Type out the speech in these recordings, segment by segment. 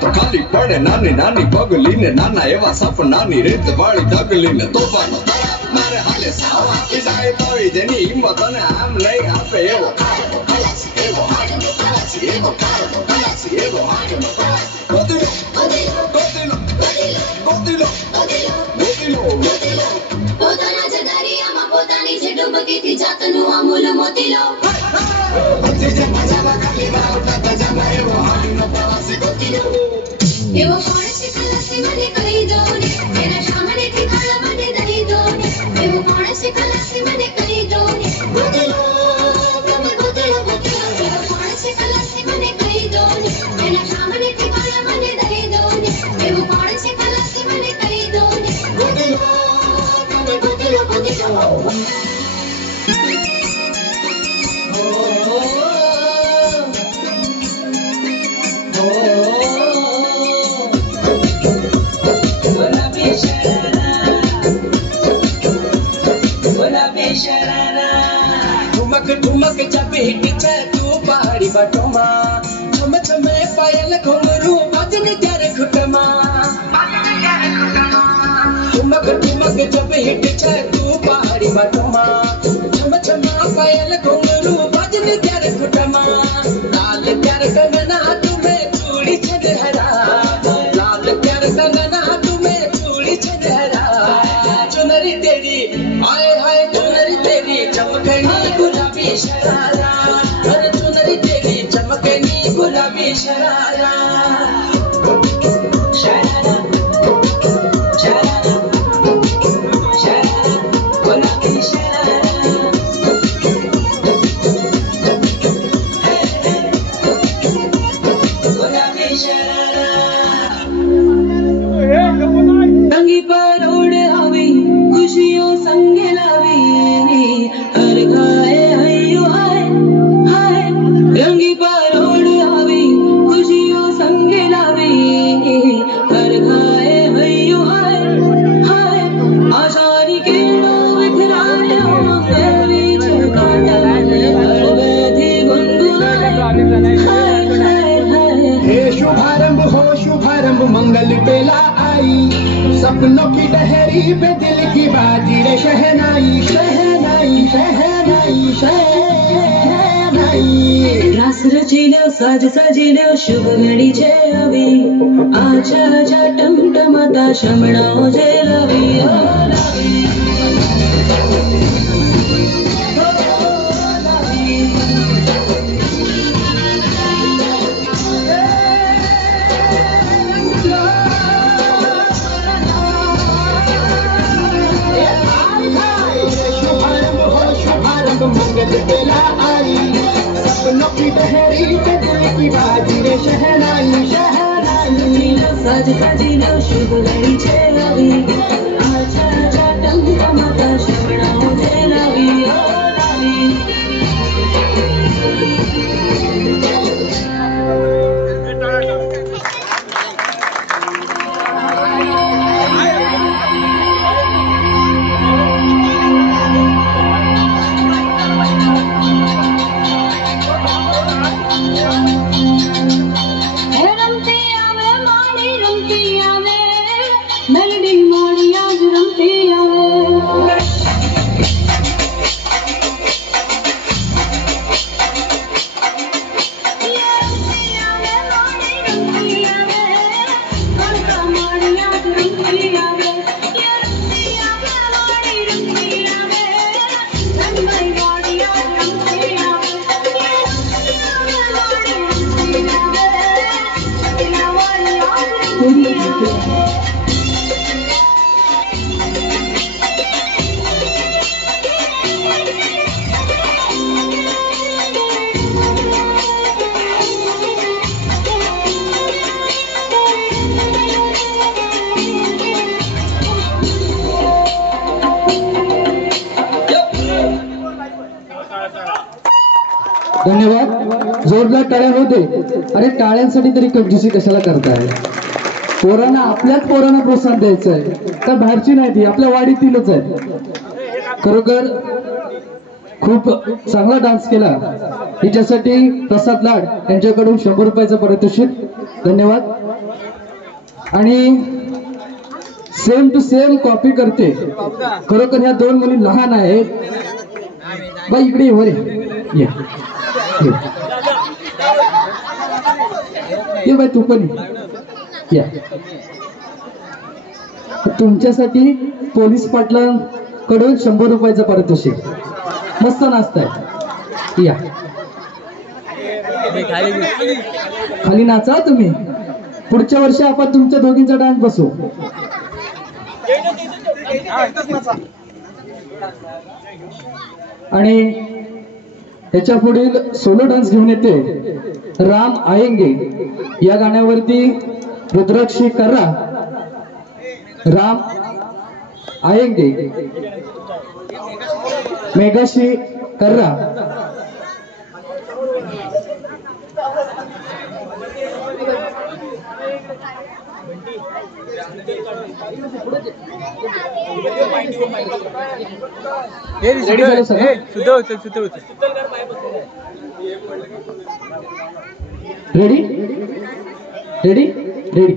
तो खाली पड़े नानी नानी पगली ने नाना एवा सपनानी रेत वाली डगली ने तोफानो मारे हाले सावा पिजाए तो जेनी हिम्मत ने आम नहीं आपे एवो खलासी एवो खलासी एवो खलासी एवो गोदिलो गोदिलो गोदिलो गोदिलो गोदिलो પોતાના જગારિયામાં પોતાની જે ડૂબકીથી જાતનું અમૂલ મોતીલો અતિ જે મજામાં ખાલી વાવતા તજામાં એવો હાડીનો પ્રવાસી ગોતીલો એવો કોણ છે ખલાસી મને કહી દો ને એના સામેથી ખાલા મને દઈ દો ને એવો કોણ છે ખલાસી મને કહી દો ને ગોતીલો તમે ગોતીલો ગોતીલો એવો કોણ છે ખલાસી મને કહી દો ને એના સામેથી ખાલા મને દઈ દો ને એવો કોણ છે ખલાસી મને કહી દો ને ગોતીલો ठुमक ठुमक जब हिट तू पहाड़ी बटोमा छम छम पायल घुंघरू बजन त्यार खुटमा ठुमक ठुमक जब हिट तू पहाड़ी बटोमा छम छम पायल घुंघरू बजन त्यार खुटमा लाल प्यार कंगना तुम्हें चूड़ी छनहरा लाल प्यार कंगना तुम्हें चूड़ी छनहरा चुनरी तेरी आए हाय चुनरी तेरी चमकनी गुलाबी शरारा हर चुनरी तेरी चमकनी गुलाबी शरारा शरारा शरारा शरारा गुलाबी शरारा गुलाबी शरारा रंगी पर उड़ आवी खुशियों संग लावी हर गाए हयो हाय हाय रंगी पर उड़ आवी खुशियों संग लावी हर गाए हयो हाय हाय आशारी के नो बिखराए मंगली चकाटा हर बैठी गुनगुनाए हाय हाय हाय हे शुभारंभ हो शुभारंभ मंगल बेला आई सपनों की डहरी पे दिल की बाजी रे शहनाई शहनाई शहनाई शहनाई रास रचिलो साज सजिलो शुभ घड़ी छे अभी आछा आछा टमटमाता शमणाओ जे लवी ओ लवी मंगल बेला आई सपनों की डहरी पे दिल की बाजी रे शहनाई शहनाई सज सजिलो शुभ घड़ी छे अभी आछा आछा टमटमाता शमणाओ जे लवी ओ लवी धन्यवाद. जोरदार टाळ्या होते. अरे टाळ्यांसाठी तरी कंजूसी कशाला करताय? पोरांना आपल्याच पोरांना प्रोत्साहन द्यायचं आहे. तर बाहेरची नाही ती आपल्या वाडीतीलच आहे. खरोखर खूप चांगला डान्स केला. हिच्यासाठी प्रसाद लाड यांच्याकडून 100 रुपयाचं पारितोषिक. धन्यवाद. आणि सेम टू सेम कॉपी करते. खरोखर ह्या दोन मुली लहान आहेत. बाई इकडे ये रे, ये बाई तू पण या. तुमच्यासाठी पोलीस पाटलांकडून 100 रुपयाचं पारितोषिक. मस्त नाचताय. या खाली नाचा तुम्ही. पुढच्या वर्षी आपण तुमच्या दोघींचा डान्स बसू. आणि ह्याच्या पुढील सोलो डान्स घेऊन येते राम आएंगे. या गाण्यावरती रुद्राक्षी करा. राम आएंगे मेघाशी करा. Ready ready ready.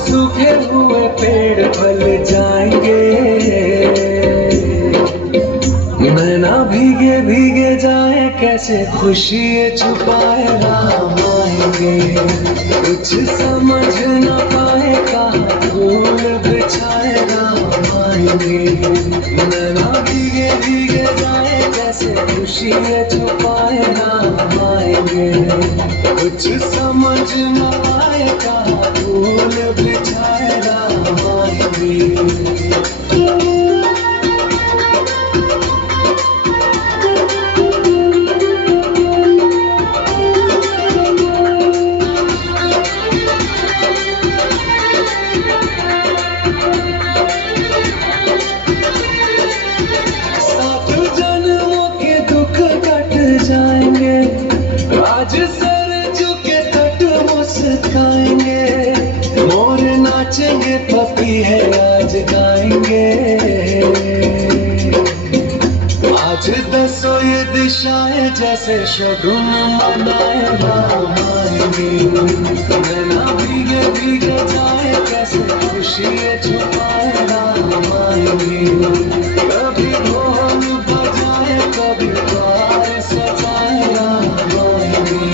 सूखे हुए पेड़ फल जाएंगे. नैना भीगे भीगे जाए कैसे खुशी छुपाए राम आएंगे. कुछ समझ न पाए कहाँ फूल बिछाए राम आएंगे. नैना भीगे भीगे जाए कैसे खुशी छुपाए राम आएंगे. कुछ समझ न आए कहाँ फूल बिछाए राम आएंगे. आज सर झुके तट मुस्काएंगे. मोर नाचेंगे पपी है आज गाएंगे. आज दसो ये दिशाएं जैसे शगुन मनाए राम आएंगे. नैना भीगे भीगे जाए कैसे खुशी छुपाए राम आएंगे. कभी ढोल बजाए कभी द्वार सजाए राम आएंगे.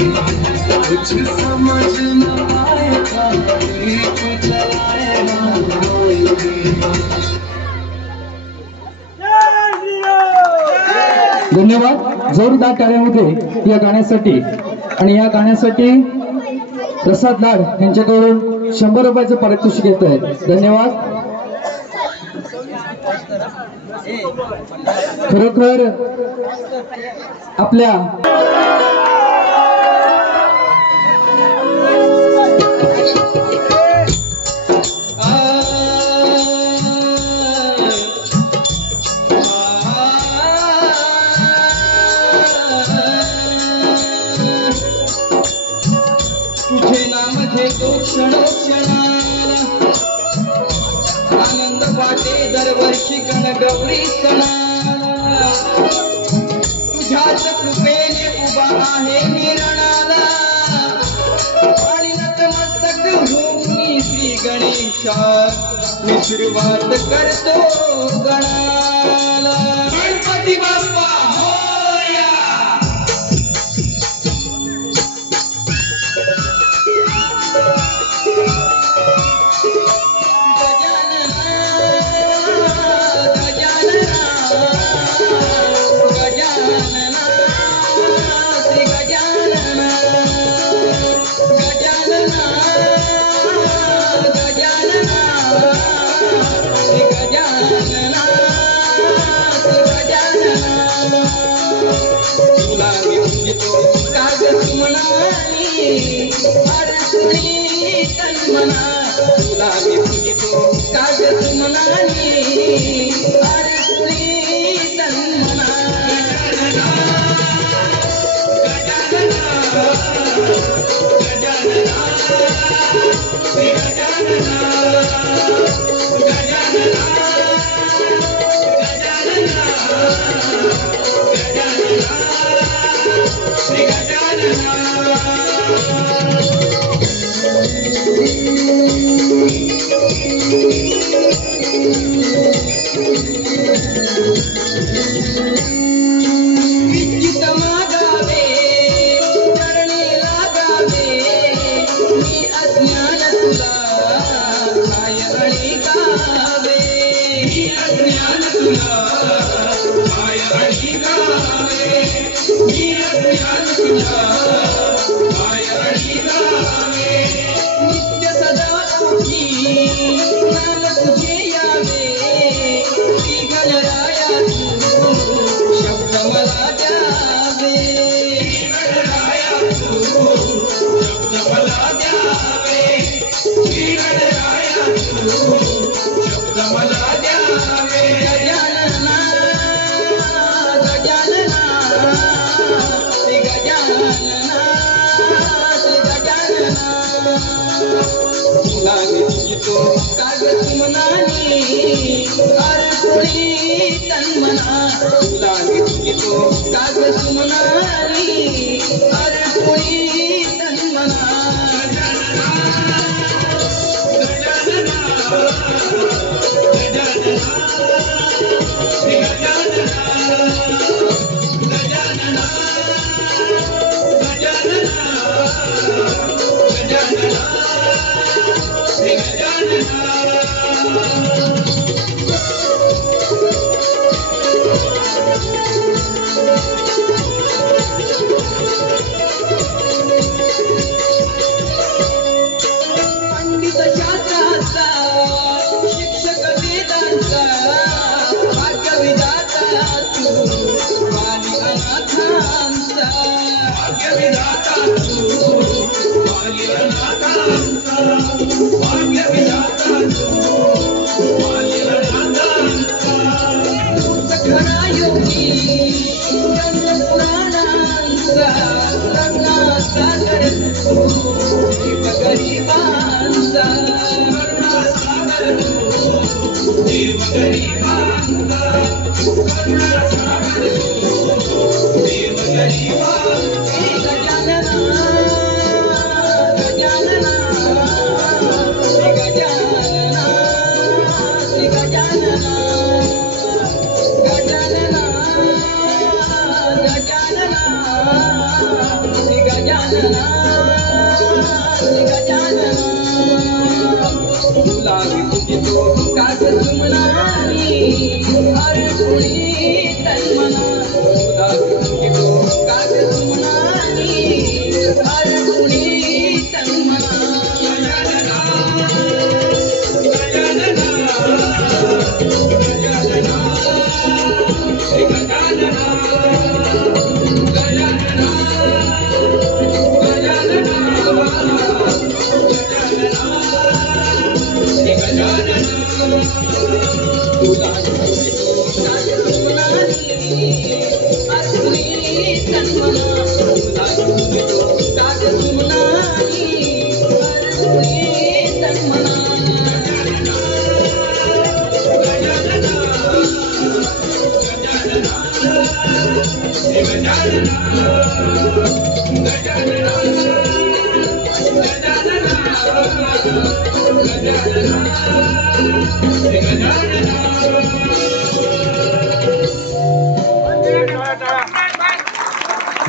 कुछ समझ न आएगा दीप जलाए राम आएंगे. धन्यवाद. जोरदार टाळ्या होते या गाण्यासाठी. आणि या गाण्यासाठी प्रसाद लाड यांच्याकडून 100 रुपयाचं पारितोषिक येत आहे. धन्यवाद. खरोखर आपल्या तुझे नाम घेतो क्षणोक्षणाला. आनंद वाटे दरवर्षी गणगौरी सणाला. तुझ्याच कृपेने उभा आहे निरणाला. आणि नतमस्तक होऊन श्री गणेशा मी सुरुवात करतो गणाला. गणपती बाप्पा मोरया. तुझितो काग सुमनानी अडचणी तन्मना तुला मी तुझितो काग सुमनानी अडचणी तन्मना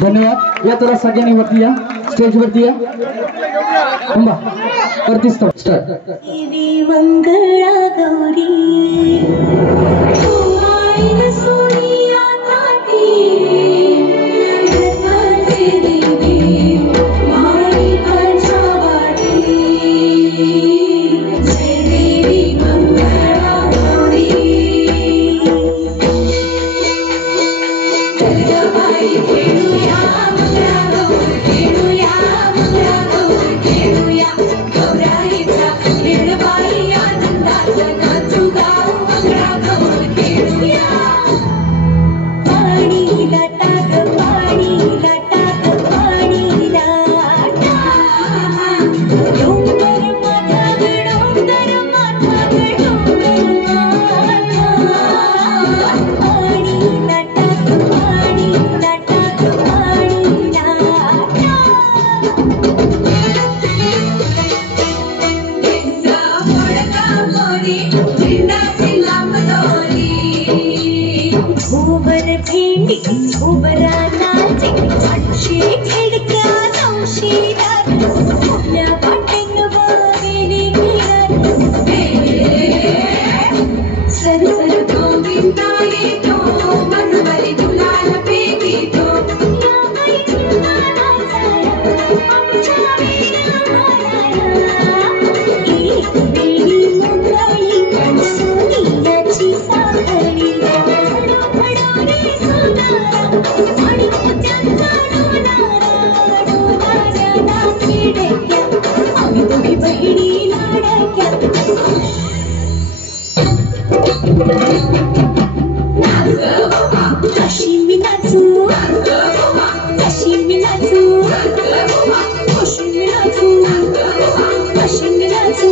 धन्यवाद. या तर सगळ्यांनी वरती या, स्टेज वरती या. थांबा, वरती स्टार्ट. देवी मंगळा गौरी कुमारी सोनिया ताटी धर्मचे देवी माई पंचवटी जय देवी मंगळा गौरी जगदंबाई खेळूया कशी मी नाचू कशी मी नाचू कशी मी नाचू कशी मी नाचू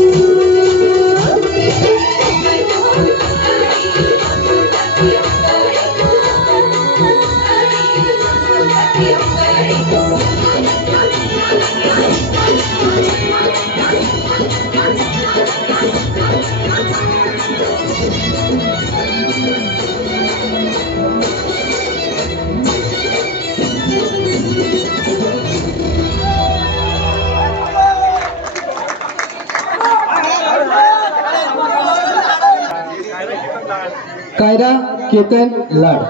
कायरा केतन लाड.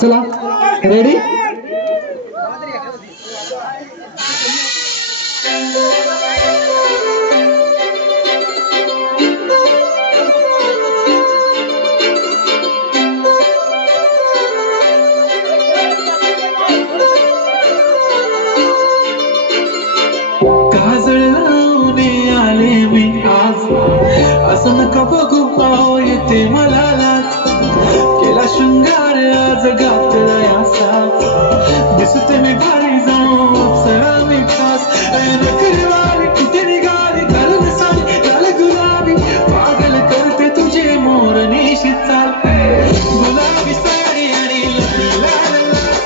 चला रेडी. काजळ लावणे आले मी आज, असं नका बघू पाव येते मला लाज. केला शृंगार आज घातला यासाच, दिसते मी भारी जाऊन अप्सरा मी खास. नखरेवाली किती निघाली घालून साडी लाल गुलाबी, पागल करते तुझे मोरनीशी चाल. गुलाबी साडी आणि लाल लाल लाल,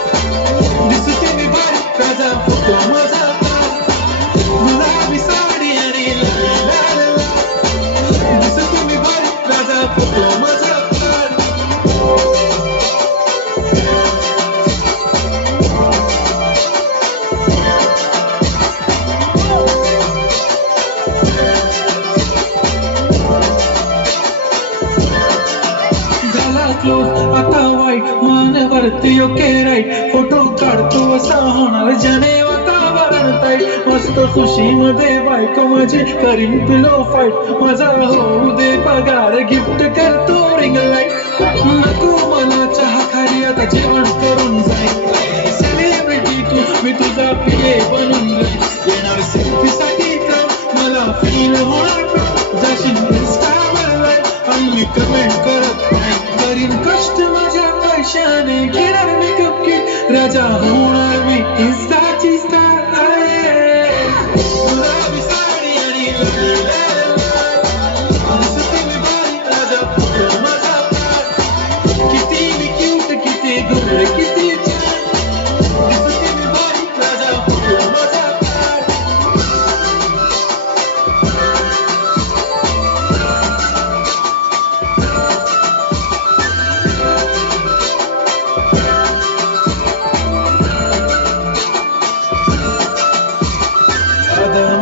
दिसते मी भारी राजा फोटो माझा. गुलाबी साडी आणि लाल लाल लाल, दिसते मी भारी राजा फोटो माझा. आता वाईट मानवरती ओके राईट, फोटो काढतो असा होणार ज्याने वातावरण ताईट. मस्त खुशीमध्ये बायको माझी करीन पिलो फाईट, माझा होऊ दे पगार गिफ्ट करतो रिंग लाईट. नको मला चहा खाली आता जेवण करून जाईल, सेलिब्रिटी तू मी तुझा पिये बनून जाईल. येणार सेल्फी साठी काम मला फील होणार, जाशील इंस्टावर आणि मी कमेंट करत नाही. करीन कष्ट माझ्या पैशाने, घेणार मेकअप किट राजा होणार मी इंस्टाची स्टार. गुलाबी साडी आणि लाल लाल लाल, दिसते मी भारी राजा फोटो माझा प्यार. किती मी क्यूट किती गोड किती छान, दिसते मी भारी राजा फोटो माझा प्यार.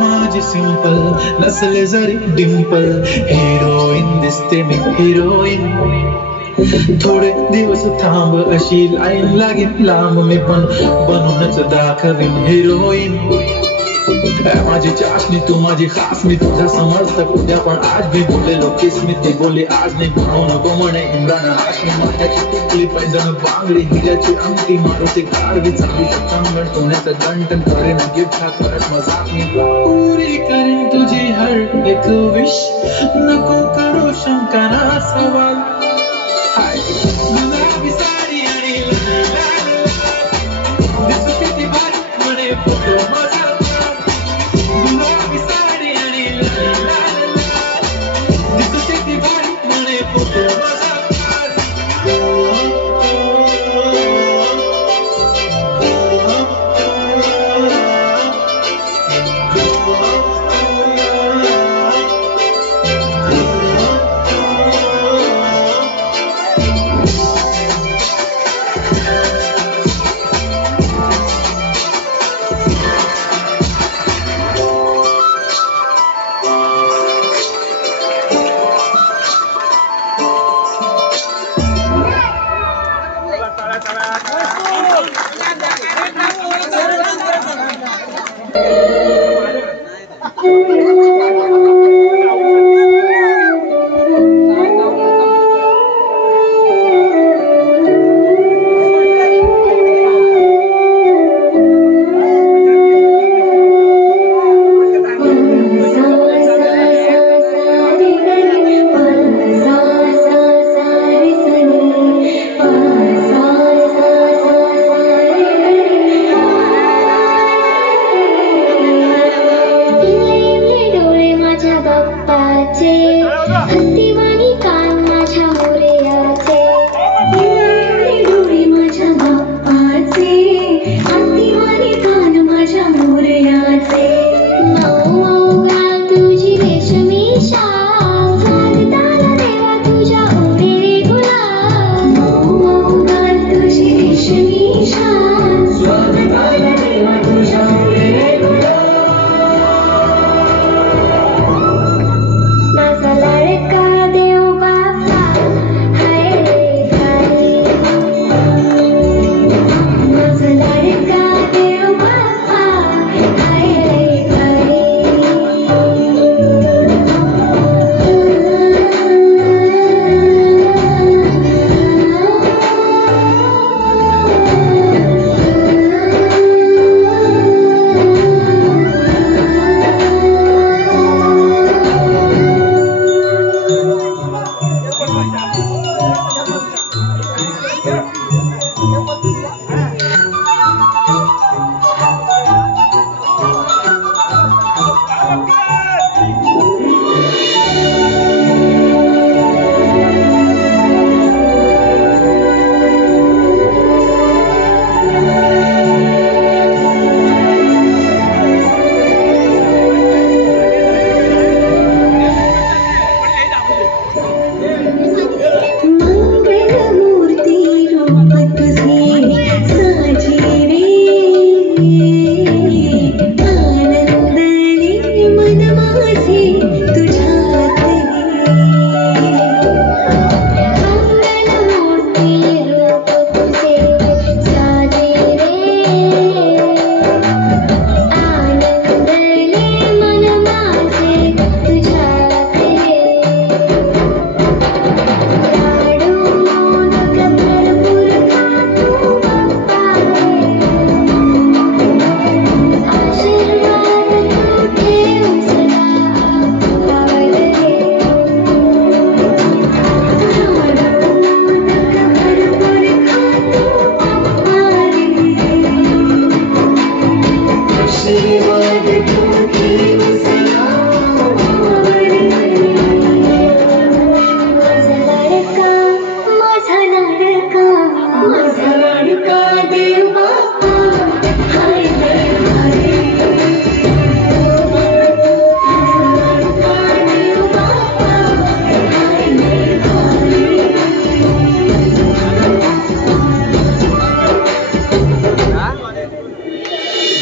माझी सिंपल नसले जरी डिंपल, हिरोईन दिसते मी हिरोईन. थोडे दिवस थांब अशी लाईन लागेल लांब, मी पण बनूनच दाखवीन हिरोईन. माझी चाशनी तू माझी खास, मी तुझा समर्थक उद्या पण आज भी बोललेलो किस मी. ती बोलली आज नाही म्हणू नको म्हणे इम्रान हाशमी. माझ्याची टिकली पैजण बांगडी, हिऱ्याची अंगठी, मारुती गाडवी चांदीचा कंगण, सोन्याचं गंटन, करेन गिफ्ट हा करत मजाक मी. पुरी करीन तुझी हर एक विश, नको करू शंका ना सवाल. गुलाबी साडी आणि लाल लाल लाल, दिसते ती भारी म्हणे फोटो माझा. गुलाबी साडी आणि लाल लाल लाल, दिसते ती भारी म्हणे फोटो माझा.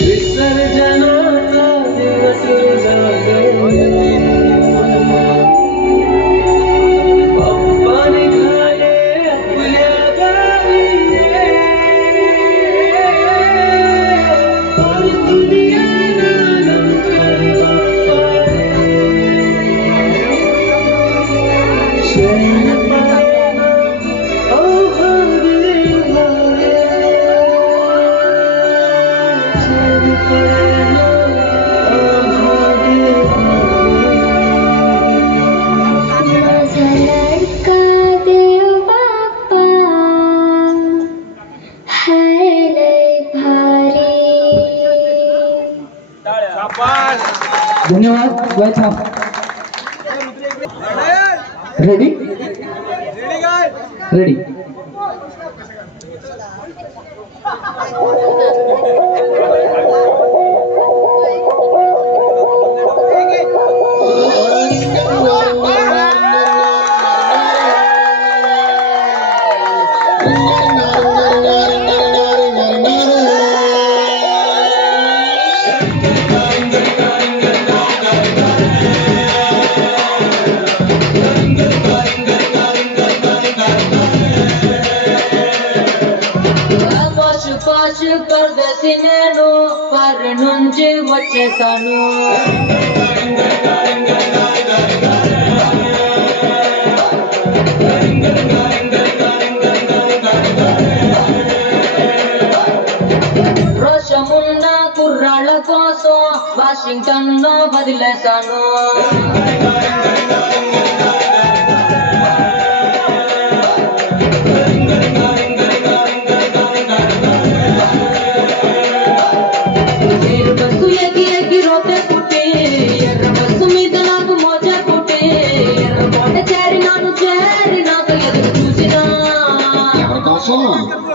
विसर्जनाचा दिवस जागवला पप्पा निघाले आपल्या गावी परतून येणार लवकर बाप्पा चैन पडेना अवघडे वारे चैन पडेना अवघडे माझा लाडका देव बाप्पा हाय लय भारी धन्यवाद वाय छाप रेडी रेडी పశు పరదేశి నేను వారి నుంచి వచ్చేసాను రోషమున్న కుర్రాళ్ళ కోసం వాషింగ్టన్ లో వదిలేశాను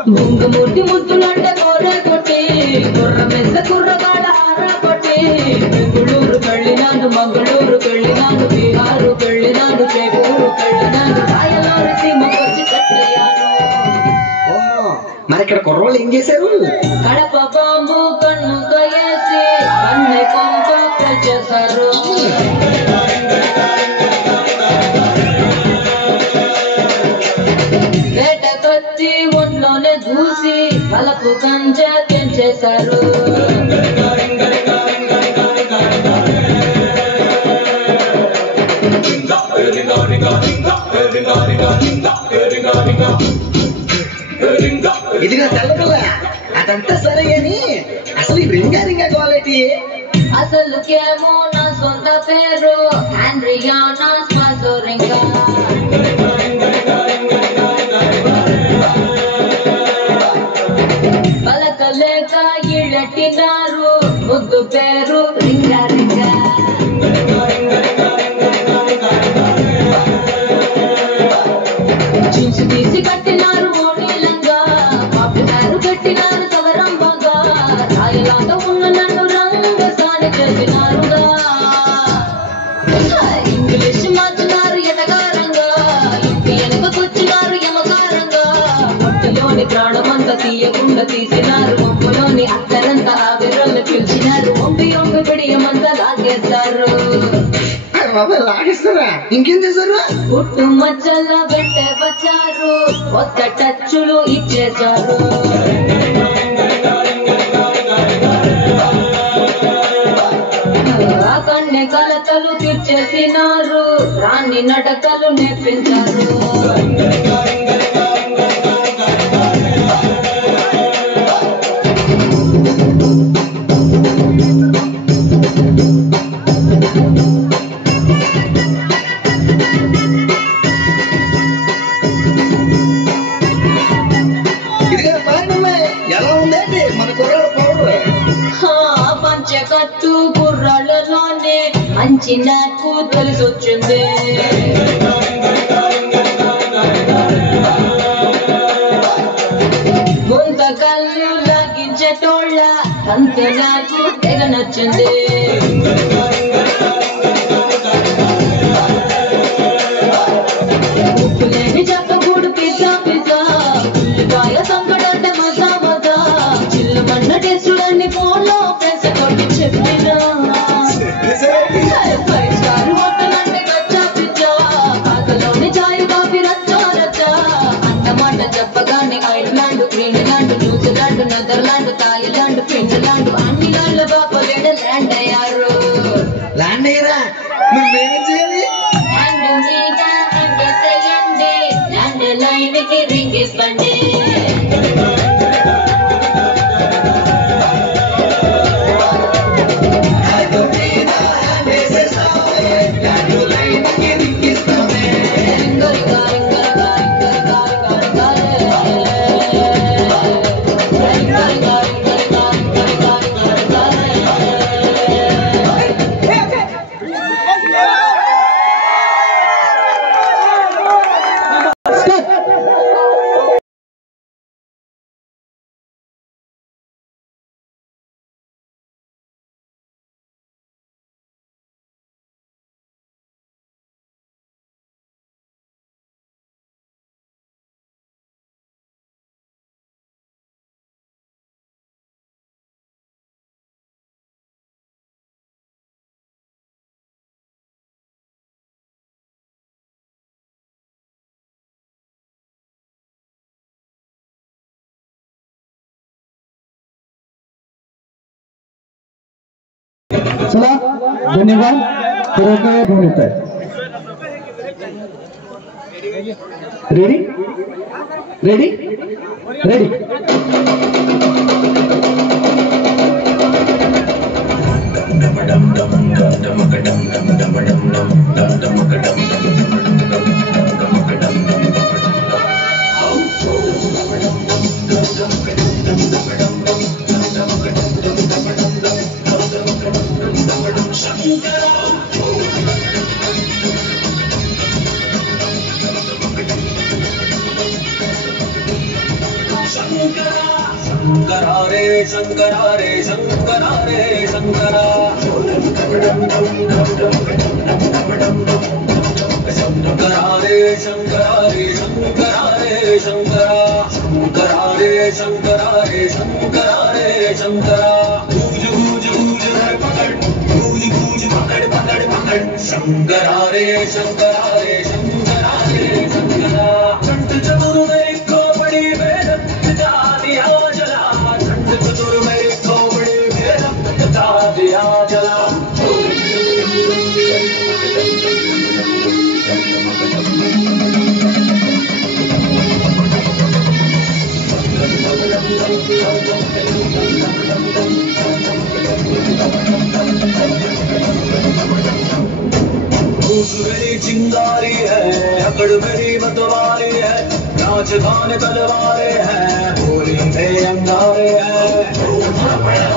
ముంగమూర్తి ముద్దులంటే కోరే కొట్టి కుర్ర మెల్ల కుర్రగాడ హార కొట్టి బెంగుళూరు వెళ్ళినాను మంగళూరు వెళ్ళినాను బీహారు వెళ్ళినాను జైపూరు వెళ్ళినాను రాయలూరు సీమకొచ్చి కట్టయ్యాను మరి ఇక్కడ కుర్రోళ్ళు ఏం చేశారు కడప బాంబు కన్నుతో వేసి అన్ని కొంప చేశారు వేటకొచ్చి ఒంట్లోనే చూసి కలపు కంచె తెంచేశారు ఇదిగా తెల్లపిల్ల అదంతా సరే అని అసలు ఈ రింగా రింగా క్వాలిటీ అసలుకేమో నా సొంత పేరు ఆండ్రియానా స్పాన్సరింగా పలకలేక ఇళ్ళెట్టినారు ముద్దు పేరు రింగా రింగా జీన్స్ తీసి కట్టినారు ఓణీలంగా పాపినారు పెట్టినారు సవరంబగా రాయలాట ఉన్న నన్ను రంగసాని చేసినారుగా ఇంగ్లీష్ మార్చినారు ఎటగారంగా ఇంటి వెనుకకొచ్చినారు యమకారంగా పొట్టిలోని ప్రాణమంతా తీయకుండా తీసినారు మొక్కలోని అక్కరంతా ఆవిరల్ని పిలిచినారు ఒంపి ఒంపి పిడియమంతా లాగేస్తారు లాగేస్తారా ఇంకేం చేశారు పుట్టు మచ్చల్లో పెట్టే వచ్చారు కొత్త టచ్చులు ఇచ్చేశారు ఆ కన్నె కలతలు తీర్చేసినారు రాణి నడకలు నేర్పించారు ఎలా ఉందండి మన కుర్రాడు పౌడర్ పంచకట్టు కుర్రాళ్ళలోనే మంచి నాకు తెలిసొచ్చింది ముంతకల్లు లాగించేటోళ్ళ అంతే నాకు తెగ నచ్చింది ఉప్పులేని చక్కగూడు పిజ్జా పిజ్జా ఉల్లిపాయ సంకటంటే మజా మజా చిల్లుమన్న టెస్టులన్నీ ఫోన్లో చెప్పినా ఫైవ్ స్టార్ హోటల్ అంటే గచ్చా పిచ్చా పాతలోని చాయ్ కాఫీ రచ్చా రచ్చా అన్నమాట చెప్పగానే Ireland Greenland New Zealand Netherland Thailand Finland అన్ని ల్యాండ్ల బాపలేడ ల్యాండ్ అయ్యారు. ల్యాండ్ అయ్యారా? మరి మేమేం చేయాలి? హ్యాండ్ మీద హ్యాండ్ చేయండి ల్యాండ్ లైన్ కి రింగ్ ఇవ్వండి. चला धन्यवाद. पुरवठा घेऊन येत आहे. Ready ready ready. शंकरा रे शंकरा रे शंकरा रे शंकरा शंकरा रे शंकरा रे शंकरा रे शंकरा शंकरा रे शंकरा रे शंकरा रे शंकरा गूंज गूंज गूंज रे पकड़ गूंज गूंज पकड़ पकड़ पकड़ शंकरा रे शंकरा रे शंकरा रे शंकरा चंड चतुर मेरी खोपड़ी में जा दिया जला चंड चतुर मेरी खोपड़ी में जा दिया जला मेरी चिंगारी है अकड़ मेरी मतवारी है नाच गान तलवारे हैं होली में अंगारे हैं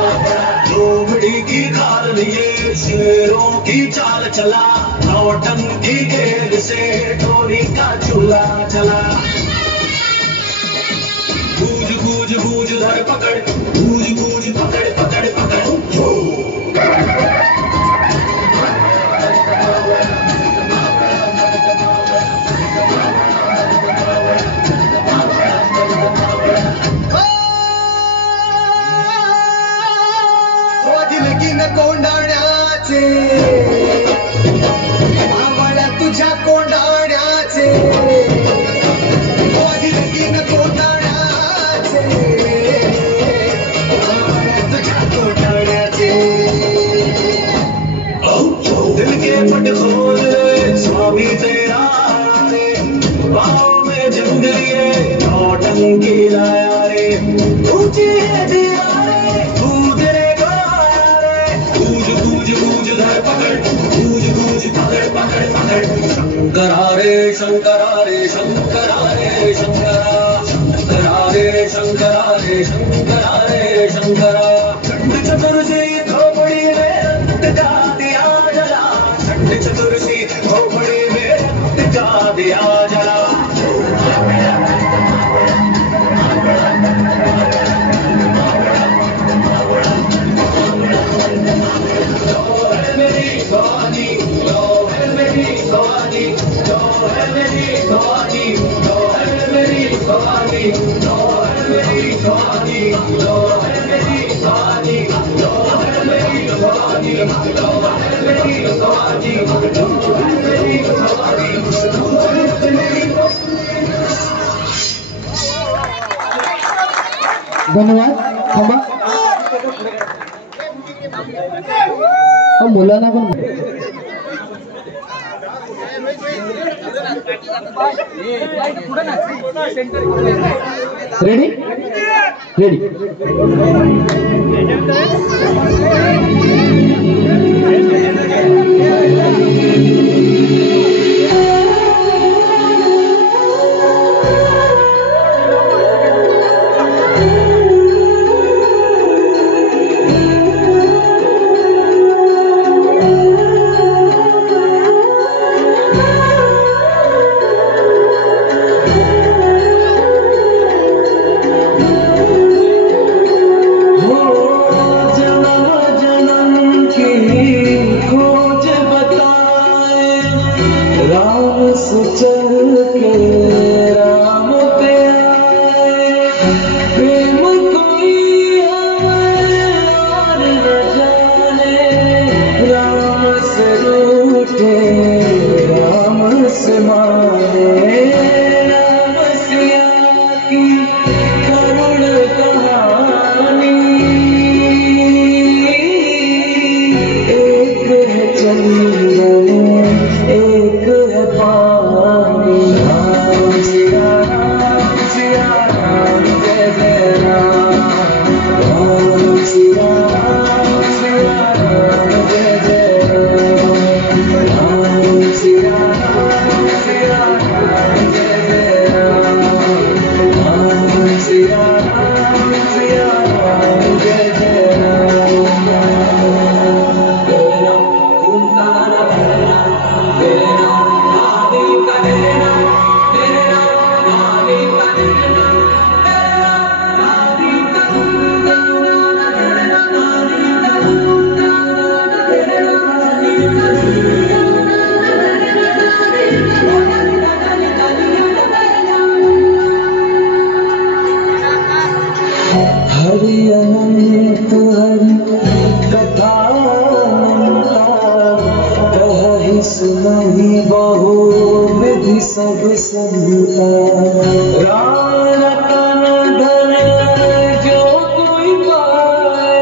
लोमड़ी की खाल लिए शेरों की चाल चला नौटंकी गेल से ढोली का चूल्हा चला गूंज गूंज गूंज धर पकड़ गूंज गूंज पकड़ पकड़ पकड़ कोंडाण्याचे आवळ्या तुझ्या कोंडाण्याचे लगीन कोंडाण्याचे आवळ्या तुझ्या कोंडाण्याचे दिल के पट खोल रे स्वामी तेरा रे बाहों में जंग लिए नौटंकी लाया रे ऊंची है दीवारें शंकरा रे शंकरा रे शंकरा रे शंकरा शंकरा रे शंकरा रे शंकरा रे शंकरा चंड चतुर्सी खोपड़ी में रक्त का दिया जला चंड चतुर्सी खोपड़ी में रक्त का दिया जला मेरी स्वानी जो है मेरी भवानी, जो है मेरी भवानी, जो है मेरी भवानी, जो है मेरी भवानी, जो है मेरी भवानी, जो है मेरी भवानी, जो है मेरी भवानी, धन्यवाद. थांबा. मुलांना पण रेडी रेडी. नहीं बहु विधि सब संता राम रतन धन जो कोई पाए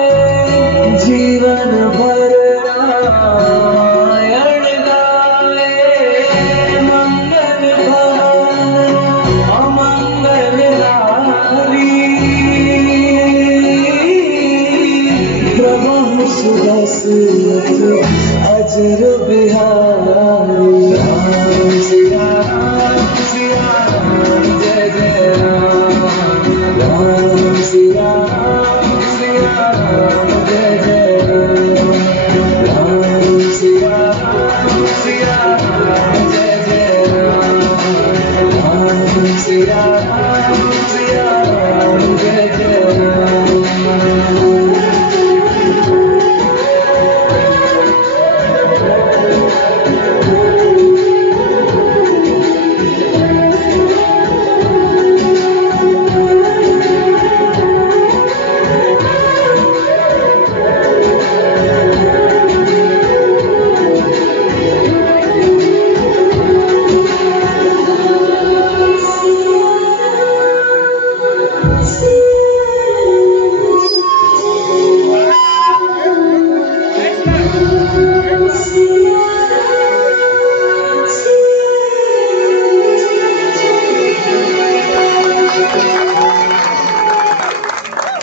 जीवन भर रामायण गाए मंगल भवन अमंगल हारी प्रभु सुदर्शन अजर बिहारी राम सिया राम जय जय राम सिया राम जय जय राम सिया राम जय जय राम सिया राम जय जय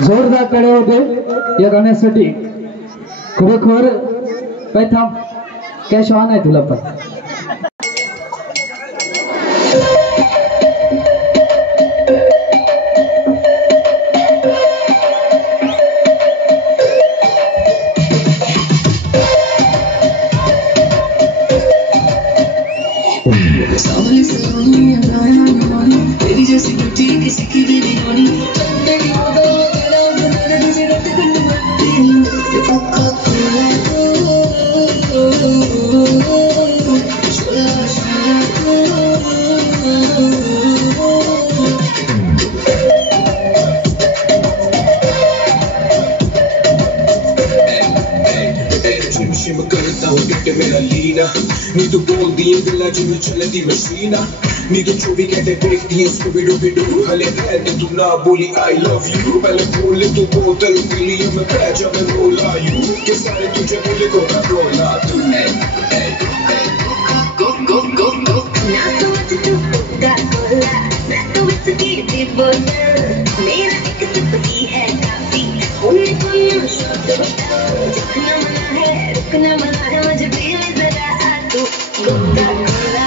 जोरदार टाळ्या होते या गाण्यासाठी. खरोखर काय थांब कॅश ऑन आहे तुला पण. तेरी जैसी ब्यूटी किसी की भी नहीं होनी. तुझे मैं करता हूँ बेटे मेरा लीना नी तू बोल दिए गला जिन्हें चलती मशीना नी तू जो भी कहते देखती है उसको बिडो हले रहते तू ना बोली आई लव यू पहले बोले तू बोतल के लिए मैं पैजा में रोला यू के सारे तुझे बोले को मैं रोला तू ना तो तू कोका कोला ना तो विस्की की बोतल मेरा एक सिप ही है काफी उन्हें कोई शॉट बताओ रुकना मना है मुझे भी जरा तू कोका कोला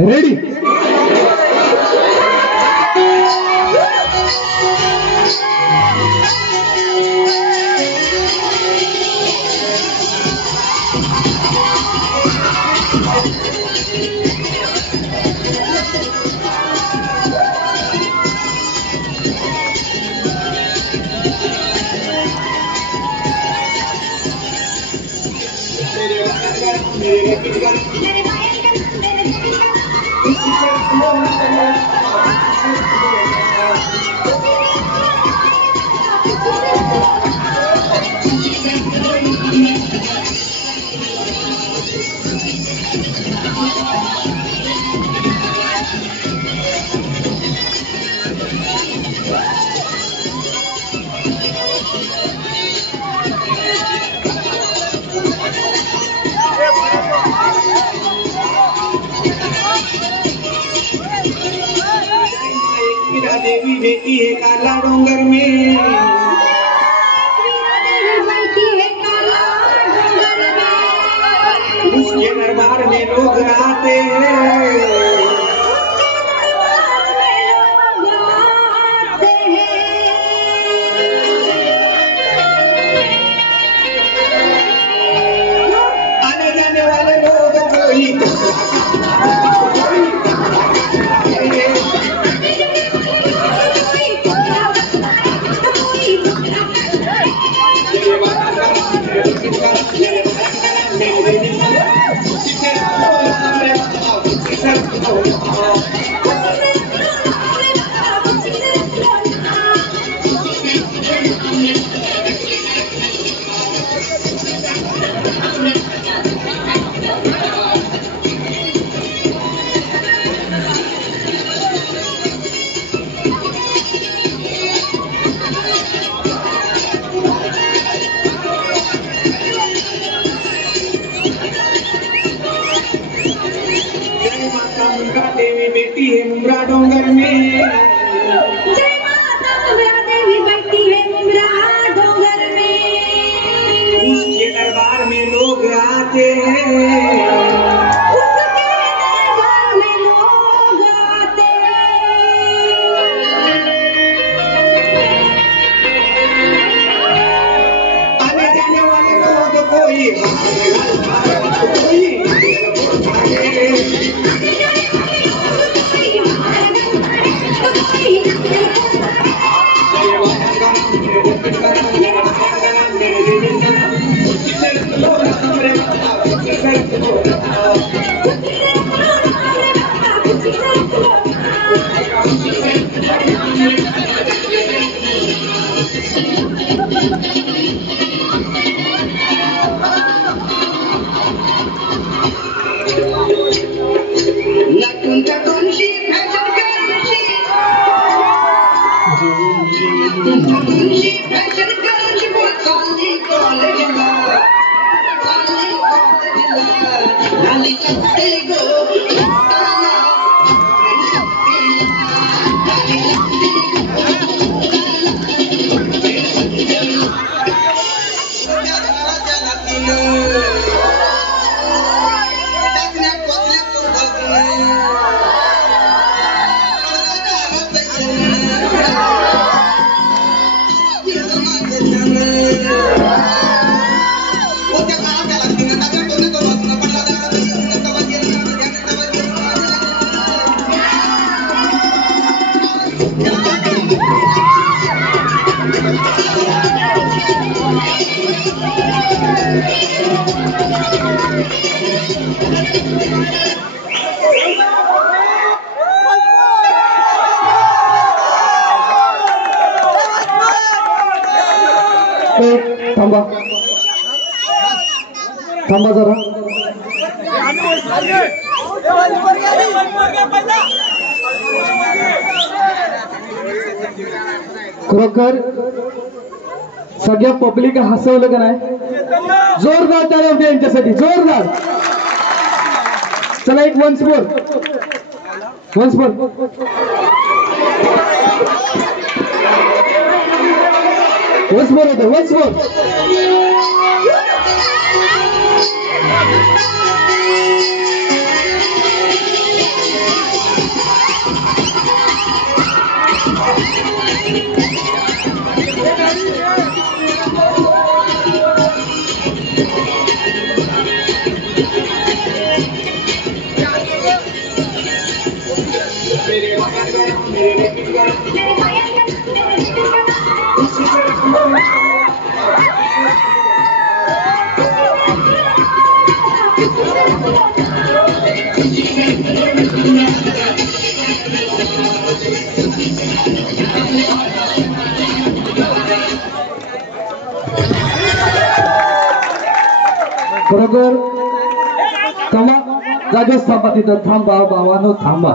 रेडी देवी बेटी है काला डोंगर में उसके दरबार में लोग आते हैं आने जाने वाले लोग कोई देवी बेटी है मुमरा डोंगर में जय माता मुमरा देवी बैठी है मुमरा डोंगर में उसके दरबार में लोग आते हैं उसके दरबार में लोग आते आने जाने वाले लोग कोई फैशन थांबा थांबा जरा. खरोखर सगळ्या पब्लिक हसवलं का नाही? जोरदार टाळ्या होते यांच्यासाठी, जोरदार. चला एक once more once more. Once more होतं वन्स मोर. बरोबर थांबा, जागेच थांबा, तिथं थांबा बाबांनो थांबा.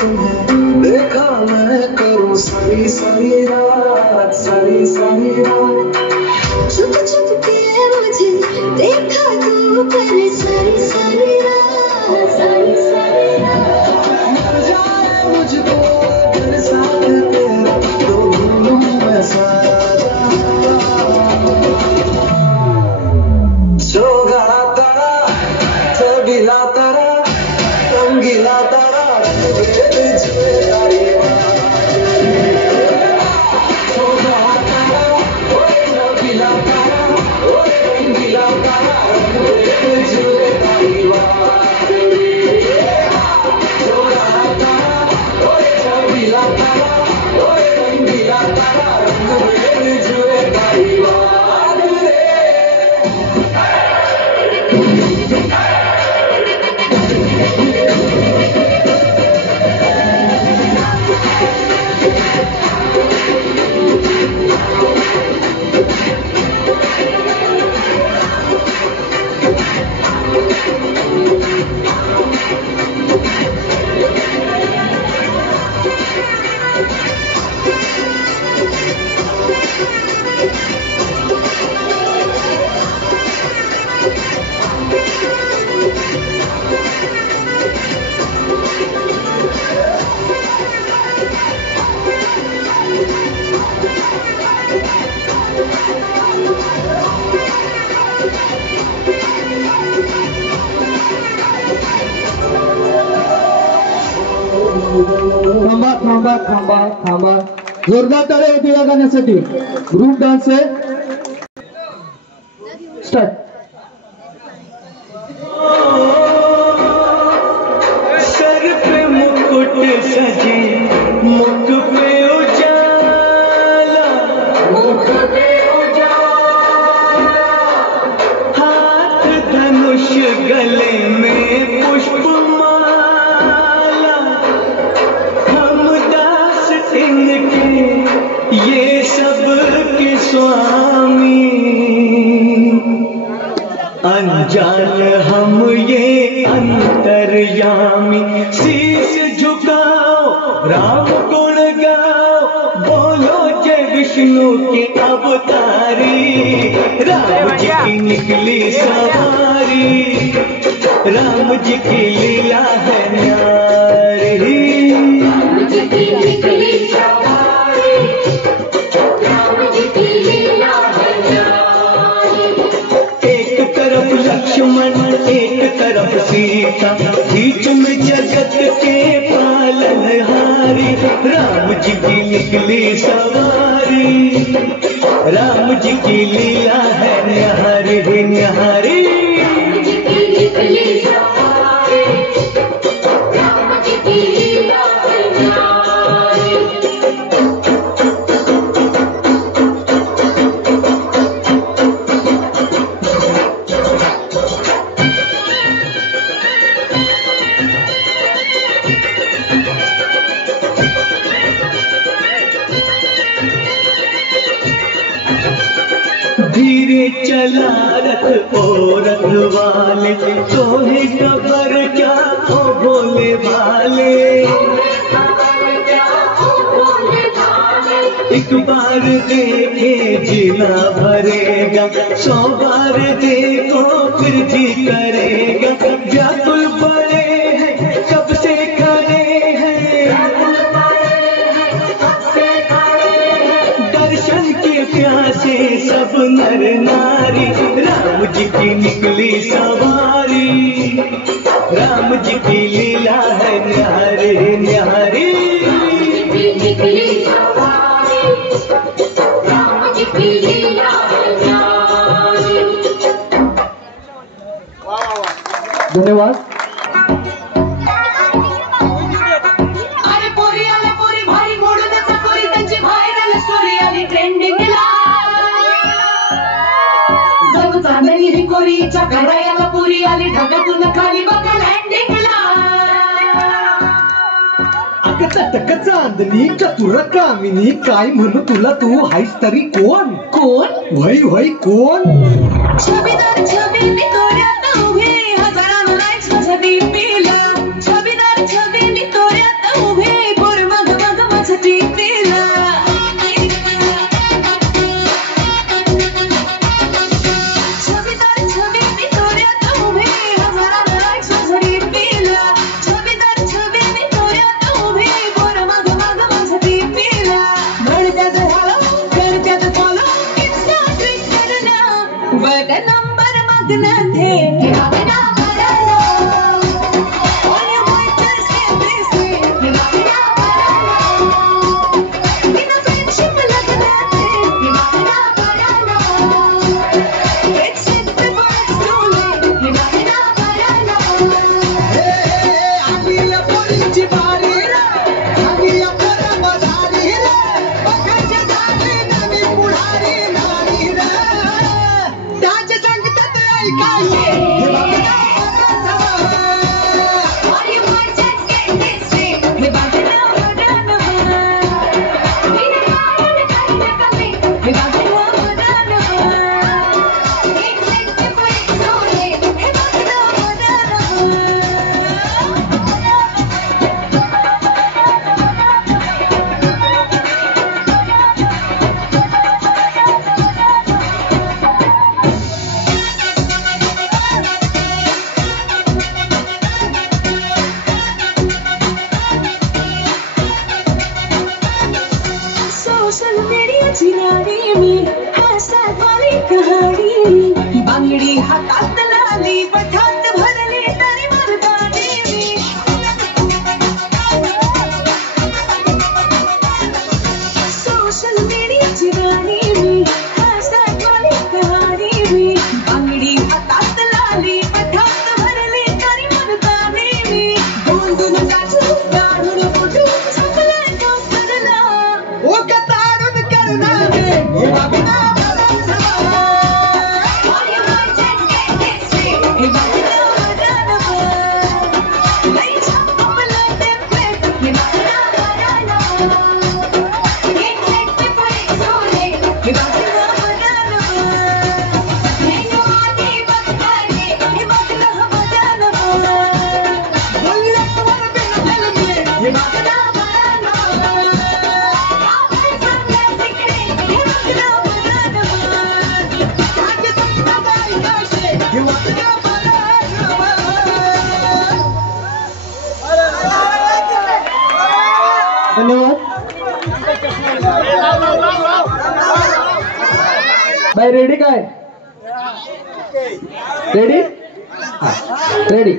तुम्हें देखा मैं करूं सारी सारी रात, सारी सारी रात. छुप छुप के मुझे देखा तू कर सारी सारी रात, सारी सारी रात. मर जाए मुझको अगर साथ तेरा तो भूलूं मैं सारा. सोगळा तारा, छबिला तारा, रंगीला तारा, थांबा थांबा थांबा थांबा जोरदार टाळ्या होती या गाण्यासाठी ग्रुप डान्स आहे स्टार्ट सर पे मुकुट सजे मुख पे उजाला मुख पे उजाला हाथ धनुष गले में पुष्पमाला हम दास इनके ये सब के स्वामी अनजान हम ये अंतर्यामी शीश झुकाओ राम गुण गाओ बोलो जय विष्णु के अवतारी राम जी की निकली सवारी राम जी की लीला है न्यारी राम जी की निकली सवारी राम जी की लीला है न्यारी एक तरफ लक्ष्मण एक तरफ सीता बीच में जगत के पालनहारी राम जी की निकली सवारी राम जी की लीला है न्यारी न्यारी राम जी की निकली सवारी राम जी की लीला है न्यारी धीरे चला रथ ओ रथ वाले तोहे खबर क्या ओ भोले भाले एक बार देखे जीना भरेगा 100 बार देखो फिर जी करेगा व्याकुल पड़े हैं कब से खड़े हैं दर्शन के प्यासे सब नर नारी राम जी की निकली सवारी राम जी की लीला है न्यारी न्यारी निकली सवारी राम जी की लीला है न्यारी धन्यवाद अरे पोरी आले पोरी भारी मोडून चकोरी त्यांची व्हायरल स्टोरी आली ट्रेंडिंगला जग चांदणी रिकोरीच्या करायला पुरी आली ढगातून खाली बघा लँडिंगला अगं तटक चांदणी चतुर कामिनी काय म्हणू तुला तू हायस तरी कोण कोण वय वय कोण छबीदार छबी मी तोऱ्यात उभे हजारांना लाईक्स माझ्या डीपीला छबीदार छबी मी तोऱ्यात उभे पोर मग मग माझ्या डीपीला छबीदार छबी मी तोऱ्यात उभे हजारांना लाईक्स माझ्या डीपीला छबीदार छबी मी तोऱ्यात उभे पोर मग मग माझ्या डीपीला गणत्यात हॅलो गणत्यात फॉलो इन्स्टा ट्विटर ना वग नंबर मागणं थे विना भरायला on your pointers can be see विना भरायला विना फ्रेंडशिप लगणं थे विना भरायला it's simple but it's too late विना भरायला आगील पोरीची बारी रे आगील परम झाली रे बघायचे झाले नवी पुढारी नारी रे त्याचे सांगतात ऐकायचे हे बघा कहाणी बांगडी हातात लाली पठात भरली तरी मर्दानी मी सोशल मीडियाची राणी मी हॅशटॅग वाली कहाणी मी बांगडी हातात लाली पठात भरली तरी मर्दानी मी दोन काजू काढून फोटो छापलाय पोस्टरला ओ कतारून करणार हे बाबा बाय रेडी काय रेडी रेडी